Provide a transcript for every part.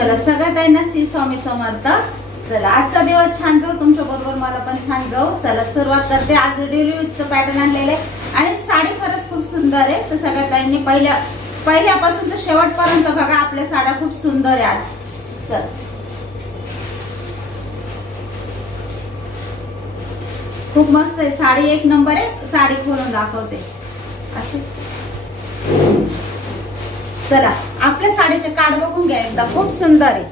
चला सगळ्या ताईंना श्री स्वामी समर्थ. चला आजचा दिवस छान जाऊ, तुमच्या बरोबर मला पण छान जाऊ. चला सुरुवात करते. आज डेली यूजचं पॅटर्न आणलेलं आहे आणि साडी खरंच खूप सुंदर आहे. तर सगळ्या ताईंनी पहिल्यापासून तर शेवटपर्यंत बघा, आपल्या साड्या खूप सुंदर आहे आज. चल खूप मस्त आहे साडी, एक नंबर आहे. साडी खोलून दाखवते अशी. चला आपल्या साडीचे काठ बघून घ्या एकदा, खूप सुंदर आहे.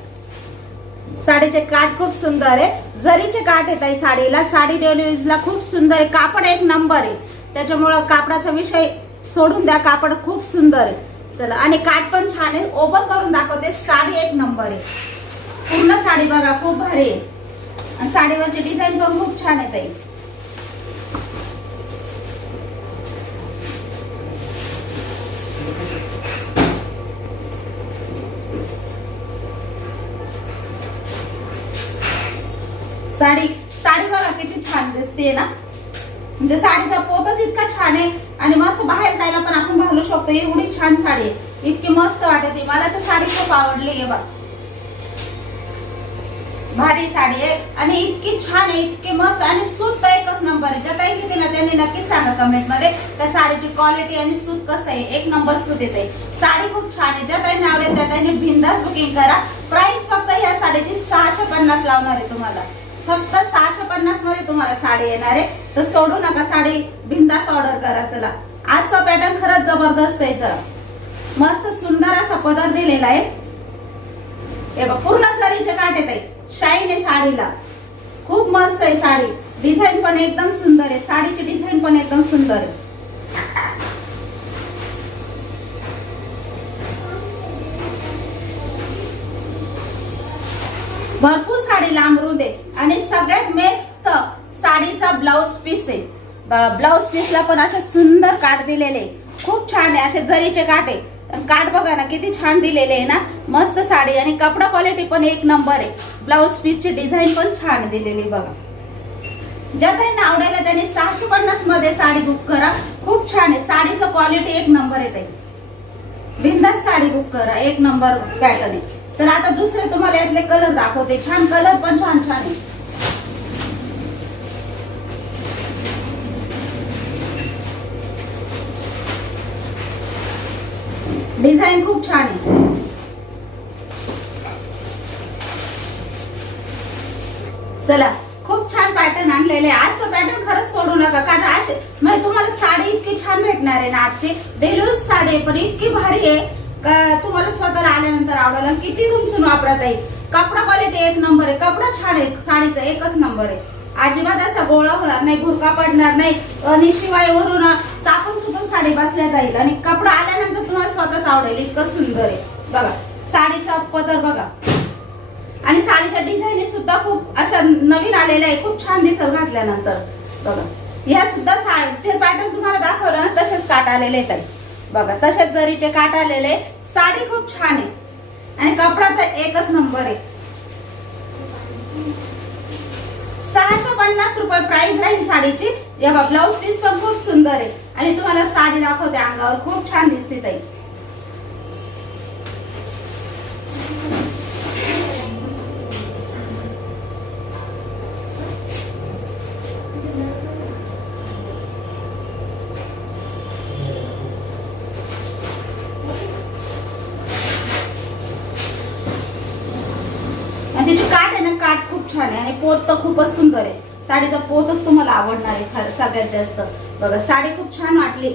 साडीचे काठ खूप सुंदर आहे, जरीचे काठ येत आहे साडीला. साडी डेली यूजला खूप सुंदर आहे. कापड एक नंबर आहे, त्याच्यामुळे कापडाचा विषय सोडून द्या, कापड खूप सुंदर आहे. चला आणि काठ पण छान आहे. ओपन करून दाखवते. साडी एक नंबर आहे. पूर्ण साडी बघा खूप भारी आहे आणि साडीवरची डिझाईन पण खूप छान येत आहे. साडी बघा किती छान दिसते ना, म्हणजे साडीचा पोतच इतका छान आहे आणि मस्त बाहेर जायला पण आपण घालू शकतो. एवढी छान साडी आहे, इतकी मस्त वाटते. मला तर साडी खूप आवडली आहे बघ, भारी साडी आहे आणि इतकी छान आहे, इतकी मस्त. आणि सूत तर एकच नंबर आहे. ज्या ताई घेतली ना त्यांनी नक्की सांगा कमेंट मध्ये त्या साडीची क्वालिटी आणि सूत कसं आहे. एक नंबर सूत येते. साडी खूप छान आहे. ज्या ताईंना आवडेल त्या ताईंनी बिनधास्त बुकिंग करा. प्राइस फक्त या साडीची 650 लावणार आहे तुम्हाला. फक्त 650 मध्ये तुम्हाला साडी येणार आहे. तर सोडू नका, साडी बिनधास्त ऑर्डर करा. चला आजचा पॅटर्न खरंच जबरदस्त आहे. चला मस्त सुंदर असा पदर दिलेला आहे. हे बघ पूर्ण जरीचे काठ येत आहे, शाईन आहे साडीला. खूप मस्त आहे साडी. डिझाईन पण एकदम सुंदर आहे. साडीची डिझाईन पण एकदम सुंदर आहे. भरपूर साडी लांबरू दे आणि सगळ्यात मस्त साडीचा ब्लाउज पीस आहे. ब्लाउज पीसला पण असे सुंदर काठ दिलेले, खूप छान आहे. असे जरीचे काठ आहे. काठ बघा ना किती छान दिलेले आहे ना. मस्त साडी आणि कपडा क्वालिटी पण एक नंबर आहे. ब्लाउज पीसची डिझाईन पण छान दिलेली बघा. ज्या ताईंना आवडेल त्यांनी 650 मध्ये साडी बुक करा. खूप छान आहे. साडीचं क्वालिटी एक नंबर येते. बिनधास्त साडी बुक करा, एक नंबर पॅटर्न आहे. चला आता दुसरे तुम्हाला यातले कलर दाखवते. छान कलर पण छान छान आहे. डिझाईन खूप छान आहे. चला खूप छान पॅटर्न आणलेले. आजचं पॅटर्न खरंच सोडू नका, कारण असे म्हणजे तुम्हाला साडी इतकी छान भेटणार आहे ना. आजची डेली यूज साडी आहे पण इतकी भारी आहे का तुम्हाला स्वतःला आल्यानंतर आवडेल. किती तुमचं वापरत आहे. कपडा क्वालिटी एक नंबर आहे. कपडा छान आहे. साडीचा एकच नंबर आहे. अजिबात असा गोळा होणार नाही, भुरका पडणार नाही आणि शिवाय वरून चापून चुपून साडी बसल्या जाईल आणि कपडा आल्यानंतर तुम्हाला स्वतःच आवडेल. इतकं सुंदर आहे बघा. साडीचा पदर बघा आणि साडीच्या डिझाईन सुद्धा खूप अशा नवीन आलेल्या आहे. खूप छान दिसत घातल्यानंतर बघा. या सुद्धा साडीचे पॅटर्न तुम्हाला दाखवलं ना तसेच काठ आलेले आहेत बघा. तसेच जरीचे काठ आलेले. साडी खूप छान आहे आणि कपडा तर एकच नंबर आहे. 650 रुपये प्राइस राहील साडीची. या ब्लाउज पीस पण खूप सुंदर आहे आणि तुम्हाला साडी दाखवते अंगावर. खूप छान दिसते ताई. तिची काठ आहे ना, काठ खूप छान आहे आणि पोत तर खूपच सुंदर आहे. साडीचा पोतच तुम्हाला आवडणार आहे सगळ्यात जास्त बघा. साडी खूप छान वाटली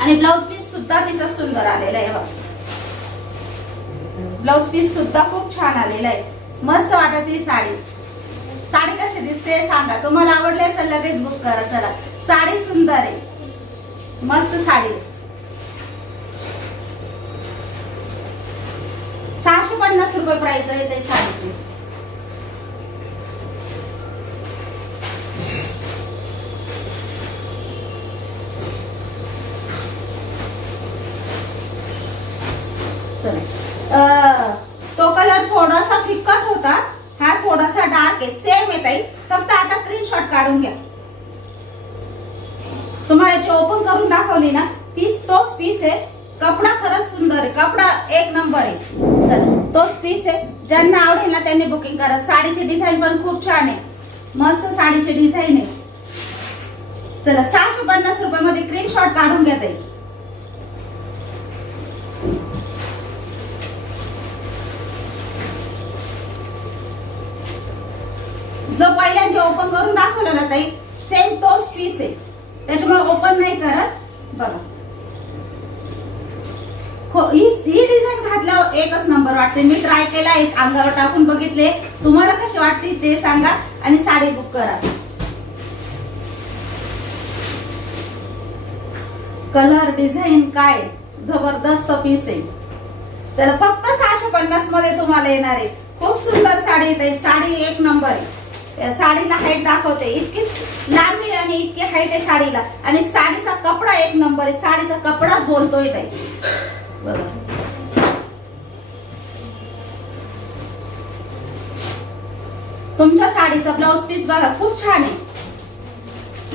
आणि ब्लाउज पीस सुद्धा तिचा सुंदर आलेला आहे बघा. ब्लाउज पीस सुद्धा खूप छान आलेला आहे. मस्त वाटत ही साडी. साडी कशी दिसते सांगा. तुम्हाला आवडली असेल लगेच बुक करा. चला साडी सुंदर आहे, मस्त साडी. 650 रुपये प्राइस आहे त्या साडीची. तो कलर थोडासा फिक्कट होता, हा थोडासा डार्क आहे. सेम येत आहे, फक्त आता स्क्रीनशॉट काढून घ्या. तुम्हाला जे ओपन करून दाखवली ना तोच पीस आहे. कपडा खरंच सुंदर आहे. कपडा एक नंबर आहे. चला तोच पीस आहे. ज्यांना आवडेल ना त्यांनी बुकिंग करा. साडीची डिझाईन पण खूप छान आहे, मस्त साडीची डिझाईन आहे. चला 650 रुपयामध्ये स्क्रीनशॉट काढून घ्या ताई. जो पहिल्यांदा ओपन करून दाखवला ना ताई, सेम तोच पीस आहे, त्याच्यामुळे ओपन नाही करत. बघा हो, ही डिझाईन घातल्यावर एकच नंबर वाटते. मी ट्राय केला, एक अंगावर टाकून बघितले. तुम्हाला कशी वाटते ते सांगा आणि साडी बुक करा. कलर डिझाईन काय जबरदस्त पीस आहे. चला फक्त 650 मध्ये तुम्हाला येणार आहे. खूप सुंदर साडी येते. साडी एक नंबर आहे. साडीला हाईट दाखवते, इतकी लांबी आणि इतकी हाईट आहे साडीला. आणि साडीचा कपडा एक नंबर आहे. साडीचा कपडाच बोलतोय ताई. बघा तुमच्या साडीचा ब्लाउज पीस बघा खूप छान आहे.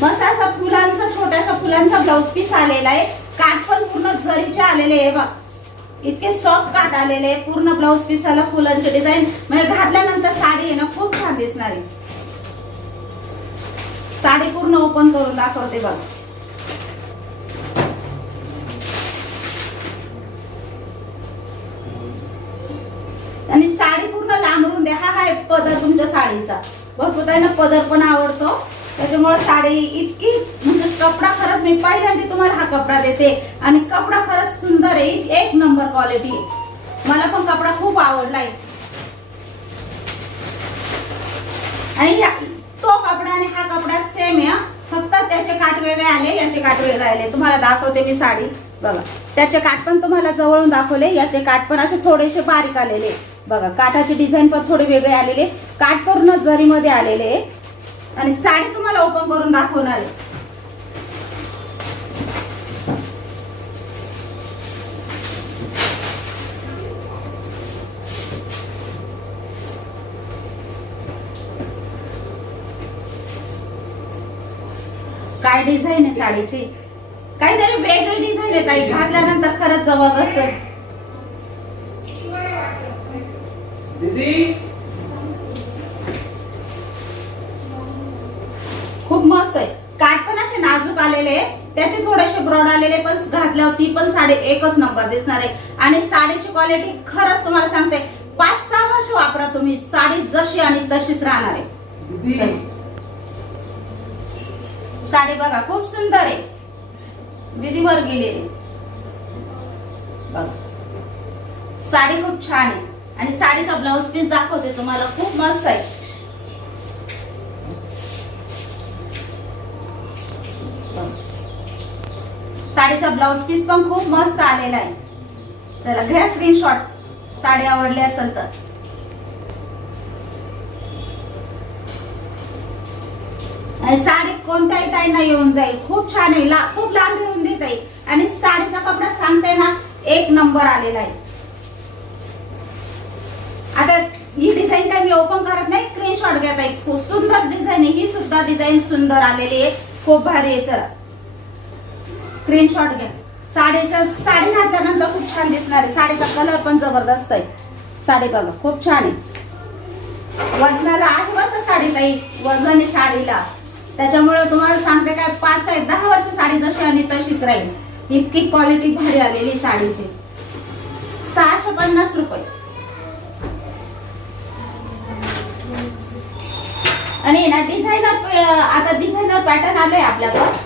मस्त असा फुलांचा, छोट्याशा फुलांचा ब्लाउज पीस आलेला आहे. काठ पण पूर्ण जरीचे आलेले आहे बघा, इतके सॉफ्ट काठ आलेले आहे. पूर्ण ब्लाउज पीसाला फुलांची डिझाईन, म्हणजे घातल्यानंतर साडी आहे ना खूप छान दिसणार आहे. साडी पूर्ण ओपन करून दाखवते बघा. आणि साडी पूर्ण लांबरून द्या. हा आहे पदर तुमच्या साडीचा. भरपूर त्यांना पदर पण आवडतो, त्याच्यामुळे साडी इतकी, म्हणजे कपडा खरंच, मी पहिल्यांदा तुम्हाला हा कपडा देते आणि कपडा खरंच सुंदर आहे, एक नंबर क्वालिटी आहे. मला पण कपडा खूप आवडलाय. आणि तो कपडा आणि हा कपडा सेम आहे, फक्त त्याचे काठ वेगळे आले, याचे काठ वेगळे आले. तुम्हाला दाखवते मी साडी बघा. त्याचे काठ पण तुम्हाला जवळून दाखवले, याचे काठ पण असे थोडेसे बारीक आलेले बघा. काठाची डिझाईन पण थोडी वेगळे आलेले, काठ पूर्ण जरीमध्ये आलेले. आणि साडी तुम्हाला ओपन करून दाखवणार आहे. काय डिझाईन आहे साडीची, काहीतरी वेगळी डिझाईन आहे ताई. घातल्यानंतर खरंच जबरदस्त आहे. खूप मस्त आहे. काठ पण असे नाजूक आलेले, त्याचे थोडेसे ब्रॉड आलेले, पण घातल्यावर ती पण साडी एकच नंबर दिसणार आहे. आणि साडीची क्वालिटी खरंच तुम्हाला सांगते, 5-6 वर्ष वापरा तुम्ही, साडी जशी आणि तशीच राहणार आहे. साडी बघा खूप सुंदर आहे. दीदी वर गेलेली बघा. साडी खूप छान आहे. आणि साडीचा ब्लाउज पीस दाखवते तुम्हाला, खूप मस्त आहे. साडीचा ब्लाउज पीस पण खूप मस्त आलेला आहे. चला घ्या स्क्रीनशॉट, साडी आवडली असेल तर. आणि साडी कोणत्याही ताईंना येऊन जाईल, खूप छान आहे. खूप लांब येऊन देत आहे. आणि साडीचा कपडा सांगते ना एक नंबर आलेला आहे. आता ही डिझाईन काय मी ओपन करत नाही, स्क्रीनशॉट घेत आहे. खूप सुंदर डिझाईन आहे. ही सुद्धा डिझाईन सुंदर आलेली आहे, खूप भारी आहे. चला स्क्रीनशॉट घ्या. साडी घातल्यानंतर खूप छान दिसणार आहे. साडीचा कलर पण जबरदस्त आहे. साडी बघा खूप छान आहे. वजनाला आहे बघा साडी ताई, वजन आहे साडीला. त्याच्यामुळे तुम्हाला सांगते काय, 5-10 वर्ष साडी जशी आणि तशीच राहील, इतकी क्वालिटी भारी आलेली साडीची. 650 रुपये. आणि ना डिझायनर, आता डिझायनर पॅटर्न आले आपल्याकडे.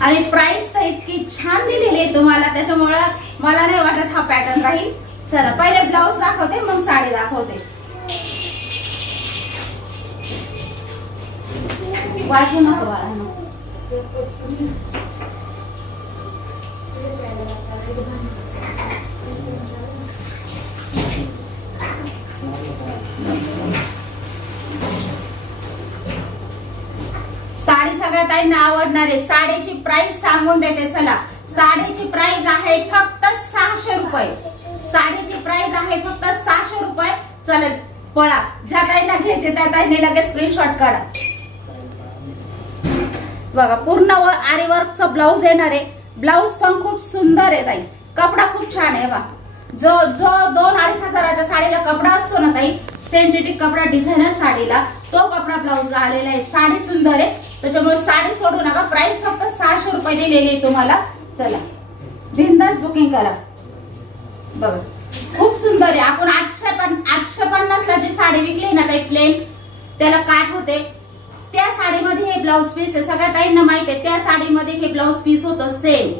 आणि प्राइस तर इतकी छान दिलेली आहे तुम्हाला, त्याच्यामुळे मला नाही वाटत हा पॅटर्न राहील. चला पहिले ब्लाउज दाखवते, मग साडी दाखवते. वाचू नको बाळा. साडी सगळ्यात ताईंना आवडणार आहे. साडीची प्राइस सांगून देते. चला साडीची प्राइस आहे फक्त 600 रुपये. साडीची प्राइस आहे फक्त 600 रुपये. चला पळा, ज्या ताईंना घ्यायचे त्या ताईंनी लगेच स्क्रीनशॉट काढा. बघा पूर्ण आरी वर्कचा ब्लाउज येणार आहे. ब्लाउज पण खूप सुंदर आहे ताई, कपडा खूप छान आहे बघा. जो जो 2-2.5 हजाराच्या साडीला कपडा असतो ना ताई, सिंथेटिक कपडा डिझायनर साडीला, तो कपडा ब्लाऊज आलेला आहे. साडी सुंदर आहे, त्याच्यामुळे साडी सोडू नका. प्राइस फक्त 600 रुपये दिलेली आहे तुम्हाला. चला बिंदास बुकिंग करा. बघा खूप सुंदर आहे. आपण 850 ला जी साडी विकली ना ताई प्लेन, त्याला काठ होते, त्या साडीमध्ये हे ब्लाऊज पीस आहे. सगळ्या ताईंना माहिती आहे त्या साडीमध्ये हे ब्लाऊज पीस होतं सेम.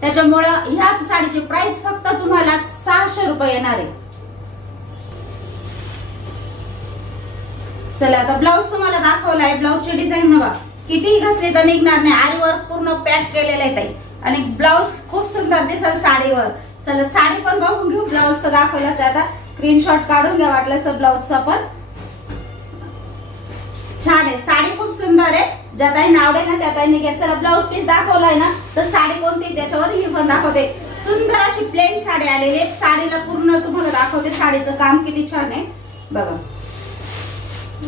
त्याच्यामुळं ह्या साडीची प्राइस फक्त तुम्हाला 600 रुपये येणार आहे. चला आता ब्लाऊज तुम्हाला दाखवलाय. ब्लाऊजची डिझाईन बघा कितीही घासली तर निघणार नाही. आरीवर पूर्ण पॅक केलेलं आहे ताई आणि ब्लाऊज खूप सुंदर दिसत साडीवर. चला साडी पण बघून घेऊ. ब्लाऊज तर दाखवलाच, आता स्क्रीनशॉट काढून घ्या वाटलं तर ब्लाऊजचा पण छान आहे. साडी खूप सुंदर आहे. ज्या ताईंना आवडेल ना त्या ताईंनी घ्या. चला ब्लाऊज पीस दाखवलाय ना, तर साडी कोणती त्याच्यावर ही पण दाखवते. सुंदर अशी प्लेन साडी आलेली आहे. साडीला पूर्ण तुम्हाला दाखवते. साडीचं काम किती छान आहे बघा.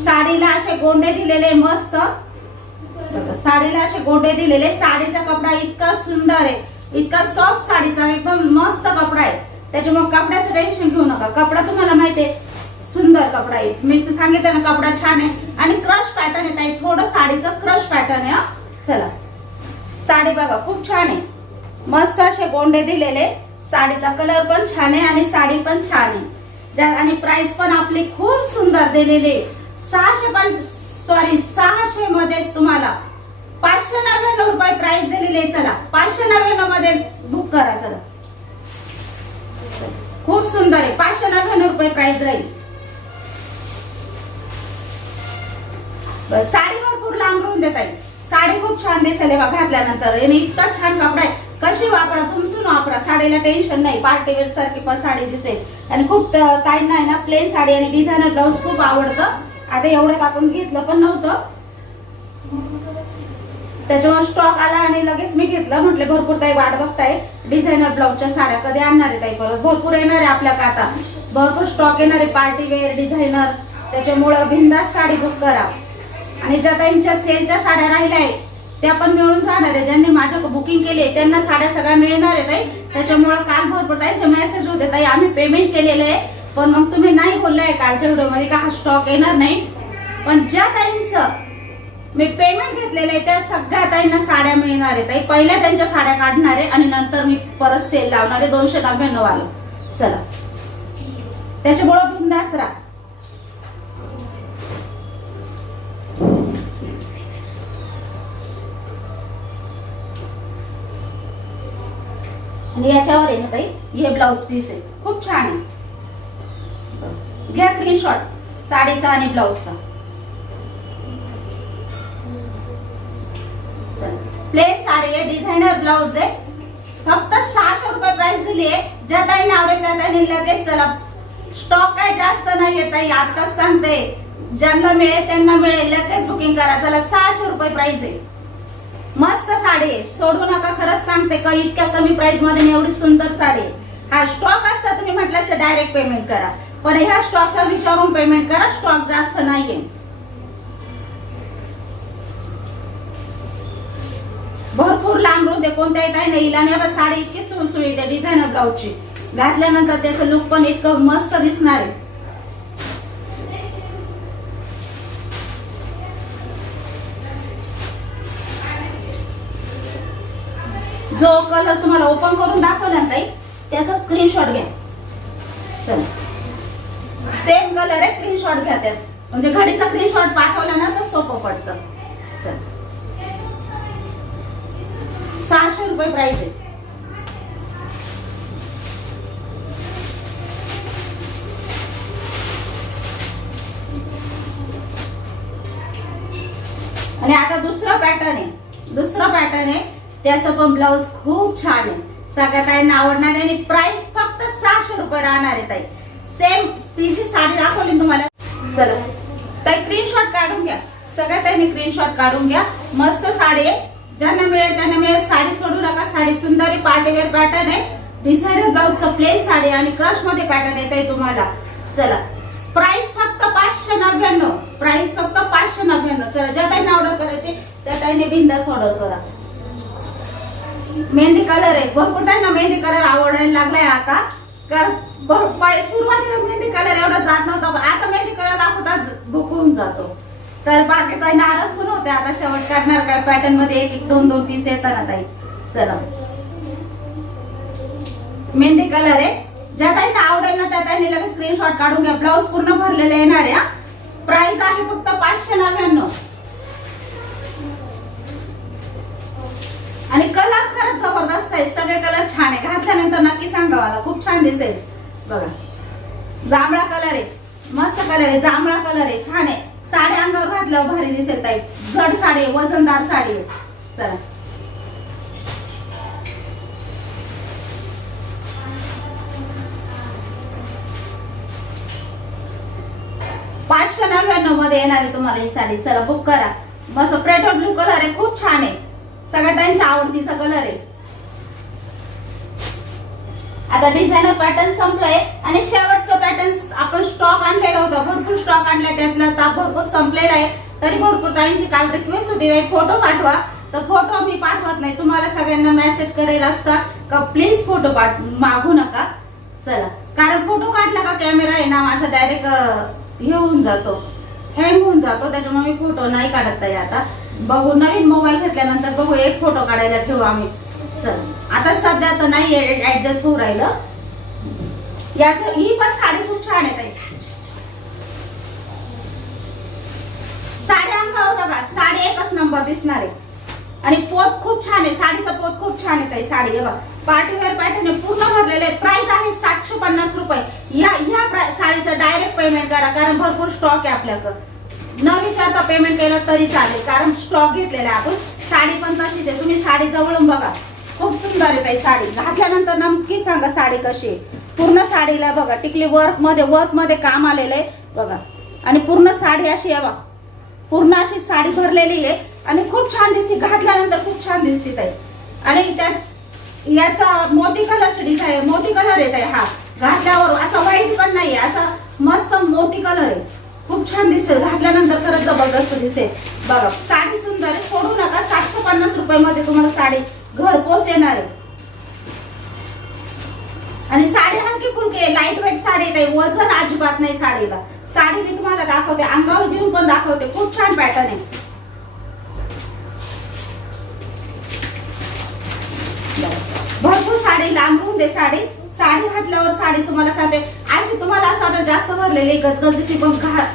साडीला असे गोंडे दिलेले मस्त बघा. साडीला असे गोंडे दिलेले. साडीचा कपडा इतका सुंदर आहे, इतका सॉफ्ट साडीचा एकदम मस्त कपडा आहे. त्याच्यामुळे कपड्याचं टेन्शन घेऊ नका. कपडा तुम्हाला माहिती आहे सुंदर कपडा आहे. मी सांगितलं ना कपडा छान आहे आणि क्रश पॅटर्न आहे ताई. थोडं साडीचं क्रश पॅटर्न आहे. चला साडी बघा खूप छान आहे. मस्त असे गोंडे दिलेले. साडीचा कलर पण छान आहे आणि साडी पण छान आहे. आणि प्राइस पण आपली खूप सुंदर दिलेली. 600 मध्येच तुम्हाला 599 रुपये प्राइस दिलेली आहे. चला 599 मध्ये बुक करा. चला खूप सुंदर आहे. 599 रुपये प्राइस राहील. साडी भरपूर लांबरून देत आहे. साडी खूप छान दिसेल बघा घातल्यानंतर. आणि इतका छान कपडा आहे. कशी वापरा तुमसून वापरा, साडीला टेन्शन नाही. पार्टी वेअर सारखी पण साडी दिसेल. आणि खूप ताईंना आहे ना प्लेन साडी आणि डिझायनर ब्लाऊज खूप आवडतं. आता एवढ्यात आपण घेतलं पण नव्हतं, त्याच्यामुळे स्टॉक आला आणि लगेच मी घेतलं. म्हटले भरपूर ताई वाट बघताय डिझायनर ब्लाऊजच्या साड्या कधी आणणार आहे ताई. परत भरपूर येणार आहे आपल्याकडे. आता भरपूर स्टॉक येणार आहे पार्टी वेअर डिझायनर. त्याच्यामुळे बिंदास साडी बुक करा. आणि ज्या ताईंच्या सेलच्या साड्या राहिल्या आहेत त्या पण मिळून जाणार आहे. ज्यांनी माझ्या बुकिंग केली त्यांना साड्या सगळ्या मिळणार आहे ताई. त्याच्यामुळे काल भरपूर ताईचे मेसेज होते ताई आम्ही पेमेंट केलेलं आहे, पण मग तुम्ही नाही बोललाय कालच्या व्हिडिओमध्ये का हा स्टॉक येणार नाही. पण ज्या ताईंचं मी पेमेंट घेतलेलं आहे त्या सगळ्या ताईंना साड्या मिळणार आहे ताई. पहिल्या त्यांच्या साड्या काढणार आहे आणि नंतर मी परत सेल लावणार आहे 299 आलं. चला त्याच्यामुळे बिंदास राहा. आणि याच्यावर आहे ना ताई हे ब्लाऊज पीस आहे खूप छान आहे. घ्या स्क्रीनशॉट साडीचा आणि ब्लाऊजचा. प्लेन साडी आहे, डिझायनर ब्लाऊज आहे. फक्त 600 रुपये प्राइस दिली आहे. ज्या ताईंना आवडेल त्या ताईंनी लगेच चला. स्टॉक काय जास्त नाहीये ताई, आताच सांगते. ज्यांना मिळेल त्यांना मिळेल, लगेच बुकिंग करा. चला 600 रुपये प्राइस आहे. मस्त साडी आहे, सोडू नका. खरंच सांगते का इतक्या कमी प्राइस मध्ये एवढी सुंदर साडी आहे. हा स्टॉक असता तुम्ही म्हटलं डायरेक्ट पेमेंट करा, पण ह्या स्टॉकचा विचारून पेमेंट करा. स्टॉक जास्त नाहीये. भरपूर लांब रुंद आहे. कोणत्या येत आहे ना हिला नाही. साडी इतकी सुळसुळीत आहे डिझायनर ब्लाऊजची. घातल्यानंतर त्याचं लुक पण इतकं मस्त दिसणार आहे. जो कलर तुम्हाला ओपन करून दाखवला ना ताई त्याचा स्क्रीनशॉट घ्या. चला सेम कलर आहे, स्क्रीनशॉट घ्या त्यात. म्हणजे घडीचा स्क्रीनशॉट पाठवला ना तर सोपं पडतं. चला 600 रुपये प्राइस आहे. आणि आता दुसरा पॅटर्न आहे. दुसरा पॅटर्न आहे त्याचं पण ब्लाऊज खूप छान आहे. सगळ्या ताईंना आवडणार आहे. आणि प्राइस फक्त 600 रुपये राहणार आहे ताई. सेम ती जी साडी दाखवली तुम्हाला. चला ताई स्क्रीनशॉट काढून घ्या. सगळ्या ताईंनी स्क्रीनशॉट काढून घ्या. मस्त साडी आहे. ज्यांना मिळेल त्यांना मिळेल. साडी सोडू नका. साडी सुंदर पार्टीवेअर पॅटर्न आहे. डिझायनर ब्लाऊजचं प्लेन साडी आणि क्रश मध्ये पॅटर्न येत आहे तुम्हाला. चला प्राइस फक्त 599. प्राइस फक्त 599. चला ज्या ताईंना ऑर्डर करायची त्या ताईंनी बिंदास ऑर्डर करा. मेहंदी कलर आहे. भरपूर ताईंना मेहंदी कलर आवडायला लागलाय आता. सुरुवातीला मेहंदी कलर एवढा जात नव्हता, पण आता मेहंदी कलर दाखवतात बुक होऊन जातो. तर बाकी ताई नाराज पण होते. आता शेवट काढणार काय पॅटर्न मध्ये एक एक दोन दोन पीस येतात ना ताई. चला मेहंदी कलर आहे, ज्या ताईंना आवडेल ना त्या ताईंनी लगेच स्क्रीनशॉट काढून घ्या. ब्लाऊज पूर्ण भरलेले येणार आहे. प्राइस आहे फक्त 599. आणि कलर खरंच जबरदस्त आहे, सगळे कलर छान आहे. घातल्यानंतर नक्की सांगा मला, खूप छान दिसेल. बघा जांभळा कलर आहे, मस्त कलर आहे, जांभळा कलर आहे, छान आहे. साडी अंगावर घातल्यावर भारी दिसेल ताई. जड साडी आहे, वजनदार साडी आहे. चला 599 मध्ये येणार आहे तुम्हाला ही साडी. चला बुक करा. मस्त पेट्रोल ब्लू कलर आहे, खूप छान आहे, सगळ्यात त्यांच्या आवडतीचा कलर आहे. आता डिझायनर पॅटर्न संपलाय आणि शेवटचं पॅटर्न आपण स्टॉक आणलेला होता, भरपूर स्टॉक आणलाय, त्यातला ताप भरपूर संपलेला आहे. तरी भरपूर ताईंची काल रिक्वेस्ट होती फोटो पाठवा, तर फोटो मी पाठवत नाही. तुम्हाला सगळ्यांना मेसेज करेल असता का प्लीज फोटो मागू नका. चला, कारण फोटो काढला का कॅमेरा आहे ना माझा डायरेक्ट हे होऊन जातो, हँग होऊन जातो, त्याच्यामुळे मी फोटो नाही काढत आहे. आता बघू, नवीन मोबाईल घेतल्यानंतर बघू, एक फोटो काढायला ठेवू आम्ही. चला आता सध्या तर नाही ऍडजस्ट होऊ राहिलं. याचं ही पण साडी खूप छान आहे ताई. साडी अंगावर बघा, साडी एकच नंबर दिसणार आहे. आणि पोत खूप छान आहे, साडीचा पोत खूप छान आहे ताई. साडी बघा पार्टीवेअर पॅटर्न पूर्ण भरलेले. प्राइस आहे 750 रुपये. या साडीचं डायरेक्ट पेमेंट करा, कारण भरपूर स्टॉक आहे आपल्याकडं. न विचारता पेमेंट केलं तरी चालेल, कारण स्टॉक घेतलेला आहे आपण. साडी पण तशीच आहे, तुम्ही साडी जवळून बघा, खूप सुंदर आहे ताई साडी. घातल्यानंतर नक्की सांगा साडी कशी आहे. पूर्ण साडीला बघा टिकली वर्क मध्ये काम आलेलं आहे बघा. आणि पूर्ण साडी अशी आहे बघा, पूर्ण अशी साडी भरलेली आहे आणि खूप छान दिसते. घातल्यानंतर खूप छान दिसते ताई. आणि त्यात याचा मोती कलरची डिझाईन, मोती कलर आहे ताई. हा घातल्यावर असा व्हाईट पण नाही, असा मस्त मोती कलर आहे, खूप छान दिसेल. घातल्यानंतर खरंच जबरदस्त दिसेल. बघा साडी सुंदर आहे, सोडू नका. 750 रुपये मध्ये तुम्हाला साडी घरपोच येणार आहे. आणि साडी हलकी फुलकी लाईट वेट साडी आहे, वजन अजिबात नाही साडीला. साडी मी तुम्हाला दाखवते, अंगावर घेऊन पण दाखवते, खूप छान पॅटर्न आहे. भरपूर साडी लांबून दे. साडी घातल्यावर साडी तुम्हाला सांगते अशी तुम्हाला असं वाटत जास्त भरलेली गजगज दिसते, पण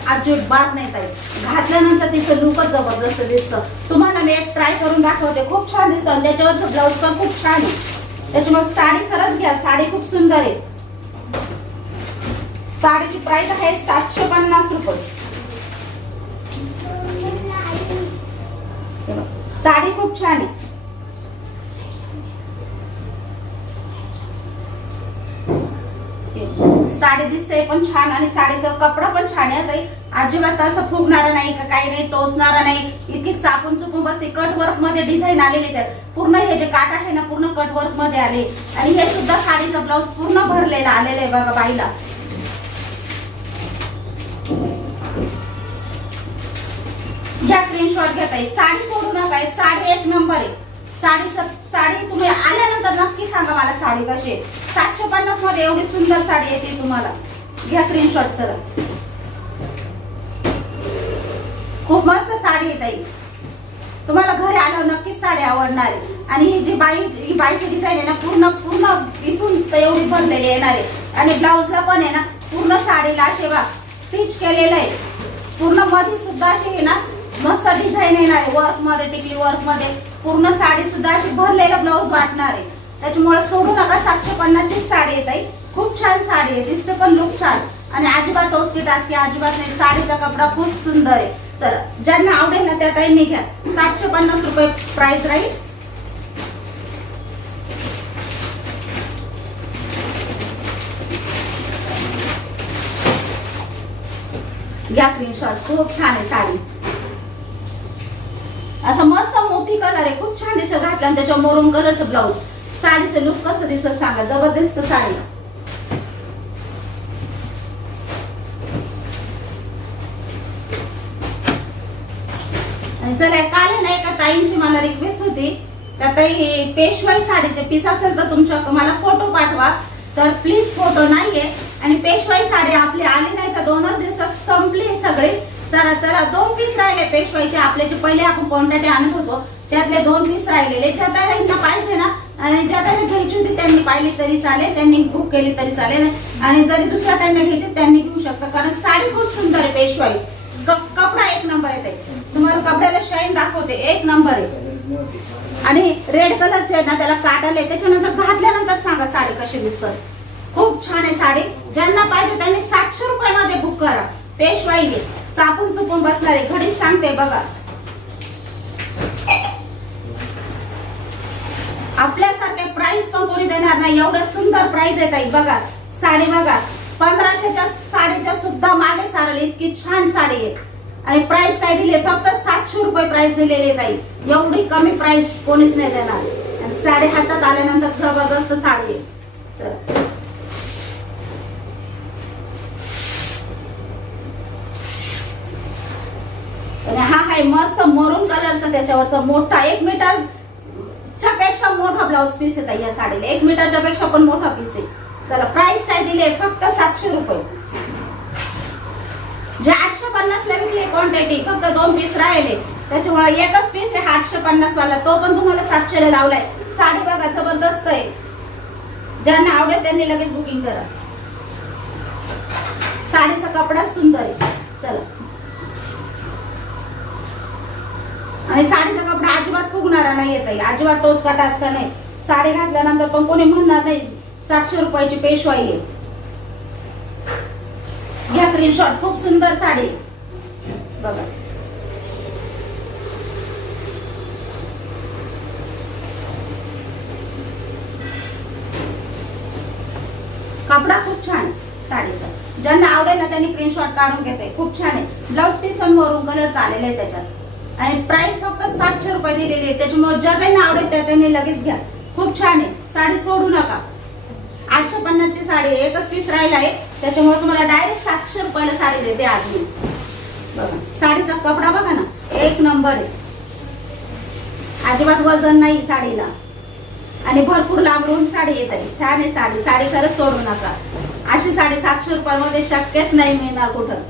अजिबात नाही ताई. घातल्यानंतर तिचं लुकच जबरदस्त दिसतं. तुम्हाला मी एक ट्राय करून दाखवते, खूप छान दिसतं. त्याच्यावरचं ब्लाऊज पण खूप छान आहे, त्याच्यामुळे साडी खरंच घ्या. साडी खूप सुंदर आहे. साडीची प्राइस आहे 750 रुपये. साडी खूप छान आहे. साडी दिसते पण छान आणि साडीचा कपडा पण छान आहे ताई. अजिबात असं फुगणारा नाही का काही नाही, टोचणारा नाही. इतकी चापून चुकून बसते. कट वर्क मध्ये डिझाईन आलेली त्यात. पूर्ण हे जे काट आहे ना पूर्ण कट वर्क मध्ये आले. आणि हे सुद्धा साडीचा ब्लाऊज पूर्ण भरलेला आलेला आहे बघा बाईला. घ्या स्क्रीनशॉट घ्या ताई. साडी सोडू नका, साडी एक नंबर आहे. साडी तुम्ही आल्यानंतर नक्की सांगा मला साडी कशी आहे. 750 मध्ये एवढी सुंदर साडी येते तुम्हाला. घ्या स्क्रीनशॉट. चला खूप मस्त साडी आहे ताई. तुम्हाला घरी आल्यावर नक्कीच साडी आवडणार आहे. आणि ही जी बाईची डिझाईन आहे ना पूर्ण इथून एवढी भरलेली येणार आहे. आणि ब्लाऊजला पण आहे ना पूर्ण साडीला असे बा स्टिच केलेलं आहे. पूर्ण मध्ये सुद्धा अशी आहे ना मस्त डिझाईन येणार आहे, वर्क मध्ये, टिकली वर्क मध्ये. पूर्ण साडी सुद्धा अशी भरलेलं ब्लाऊज वाटणार आहे. त्याच्यामुळे सोडू नका. 750 ची साडी आहे ताई. खूप छान साडी आहे, दिसते पण लुक छान. आणि अजिबात टोचकी टाचकी अजिबात नाही. साडीचा कपडा खूप सुंदर आहे. चला ज्यांना आवडेल ना त्या ताईंनी घ्या. 750 रुपये प्राइस राहील. घ्या स्क्रीनशॉट. खूप छान आहे साडी. असं मस्त मोती कलर आहे, खूप छान दिसत घातलं. त्याच्या मरून कलरचं ब्लाऊज. साडीचं लुक कसं दिसत सांगा. जबरदस्त साडी. आणि चला काल ना एका ताईंची मला रिक्वेस्ट होती, त्या ताई पेशवाई साडीचे पीस असेल तर तुमच्या मला फोटो पाठवा. तर प्लीज फोटो नाहीये. आणि पेशवाई साडी आपली आली नाही तर 2च दिवसात संपली सगळी. तर चला 2 पीस राहिले पेशवाईचे आपले, जे पहिले आपण क्वांटिटी आणत होतो त्यातले 2 पीस राहिलेले. ज्या ताईंना पाहिजे ना आणि ज्या ताईंना घ्यायची होती त्यांनी पाहिली तरी चालेल, त्यांनी बुक केली तरी चालेल. आणि जरी दुसऱ्या ताईंना घ्यायची त्यांनी घेऊ शकता, कारण साडी खूप सुंदर आहे पेशवाई. कपडा एक नंबर आहे. तुम्हाला कपड्याला शाईन दाखवते, एक नंबर आहे. आणि रेड कलरचे आहे ना त्याला काटाले, त्याच्यानंतर घातल्यानंतर सांगा साडी कशी दिसत. खूप छान आहे साडी. ज्यांना पाहिजे त्यांनी 700 रुपयामध्ये बुक करा. पेशवाई चापून चुपून बसणारे घडीच सांगते बघा. आपल्यासारखे प्राइस पण कोणी देणार नाही, एवढं सुंदर प्राइस आहे ताई. बघा साडी बघा, 1500च्या साडीच्या सुद्धा मागे सारली, इतकी छान साडी आहे. आणि प्राइस काय दिले, फक्त 700 रुपये प्राइस दिलेले ताई. एवढी कमी प्राइस कोणीच नाही देणार. आणि साडी हातात आल्यानंतर जबरदस्त साडी आहे. चला हा आहे मस्त मरून कलरचा, त्याच्यावरचा मोठा 1 मीटरच्या पेक्षा मोठा ब्लाउज पीस आहे या साडीला. 1 मीटरच्या पेक्षा पण मोठा पीस आहे. चला प्राइस काय दिली, फक्त 700 रुपये. जे 850 ला विकले क्वांटिटी, फक्त 2 पीस राहिले, त्याच्यामुळे एकच पीस आहे 850 वाला, तो पण तुम्हाला 700 ला लावलाय. साडी बघा जबरदस्त आहे. ज्यांना आवडेल त्यांनी लगेच बुकिंग करा. साडीचा कपडा सुंदर आहे. चला, आणि साडीचा कपडा अजिबात फुगणारा नाही येत, अजिबात टोचका टाचका नाही. साडी घातल्यानंतर पण कोणी म्हणणार नाही 700 रुपयाची पेशवाई आहे. घ्या स्क्रीनशॉट. खूप सुंदर साडी बघा. कपडा खूप छान साडीचा. ज्यांना आवडेल ना त्यांनी स्क्रीनशॉट काढून घेते. खूप छान आहे. ब्लाउज पीस पण मरून कलर चालेला आहे त्याच्यात. आणि प्राइस फक्त 700 रुपये दिलेली आहे. त्याच्यामुळे ज्या त्यांना आवडेल त्या त्यांनी लगेच घ्या. खूप छान आहे साडी, सोडू नका. 850 ची साडी, एकच पीस राहिला आहे, त्याच्यामुळे तुम्हाला डायरेक्ट 700 रुपयाला साडी देते आज मी. बघा साडीचा कपडा बघा ना, एक नंबर आहे. अजिबात वजन नाही साडीला. आणि भरपूर लांबून साडी येत आहे. छान आहे साडी. साडी खरंच सोडू नका. अशी साडी 700 रुपयामध्ये शक्यच नाही मिळणार कुठं.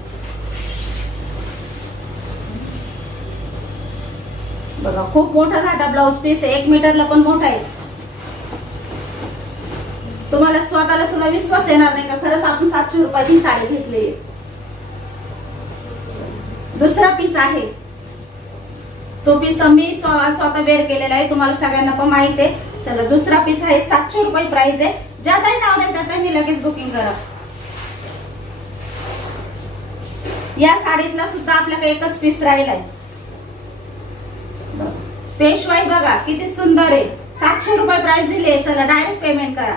बघा खूप मोठा घाटा ब्लाउज पीस आहे, 1 मीटरला पण मोठा आहे. तुम्हाला स्वतःला सुद्धा विश्वास येणार नाही का खरंच आपण 700 रुपयाची साडी घेतली आहे. दुसरा पीस आहे, तो पीस मी स्वतः वेअर केलेला आहे, तुम्हाला सगळ्यांना पण माहिती आहे. चला दुसरा पीस आहे, 700 रुपये प्राइस आहे. ज्या ताईंना आवडेल त्या ताईंनी लगेच बुकिंग करा. या साडीतला सुद्धा आपल्याकडे एकच पीस राहिलाय. पेशवाई बघा किती सुंदर आहे. 700 रुपये प्राइस दिले. चला डायरेक्ट पेमेंट करा.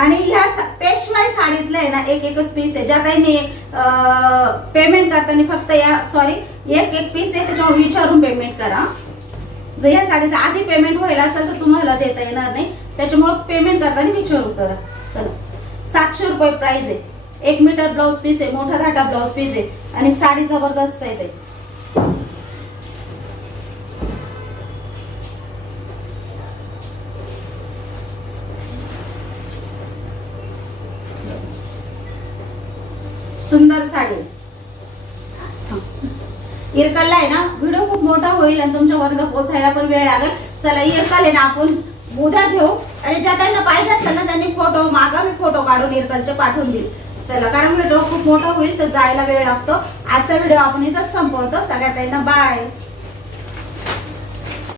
आणि ह्या पेशवाई साडीतलं आहे ना एकच पीस आहे. ज्या ताईंनी पेमेंट करताना फक्त एक पीस आहे, त्याच्यावर विचारून पेमेंट करा. जर या साडीचं आधी पेमेंट व्हायला असेल तर तुम्हाला देता येणार नाही, त्याच्यामुळे पेमेंट करताना विचारून करा. चला 700 रुपये प्राइस आहे. 1 मीटर ब्लाउज पीस आहे, मोठा धाटा ब्लाउज पीस आहे. आणि साडी जबरदस्त आहे ते. सुंदर साडी. इरकलला आहे ना व्हिडिओ खूप मोठा होईल आणि तुमच्यापर्यंत पोहोचायला पण वेळ लागेल. चला इरकल आहे ना आपण उद्या घेऊ. आणि ज्या त्यांना पाहिजे असेल ना त्यांनी फोटो मागा, मी फोटो काढून इरकलचे पाठवून देईल. चला कारण व्हिडिओ खूप मोठा होईल तर जायला वेळ लागतो. आजचा व्हिडिओ आपण इथंच संपवतो. सगळ्यांना बाय.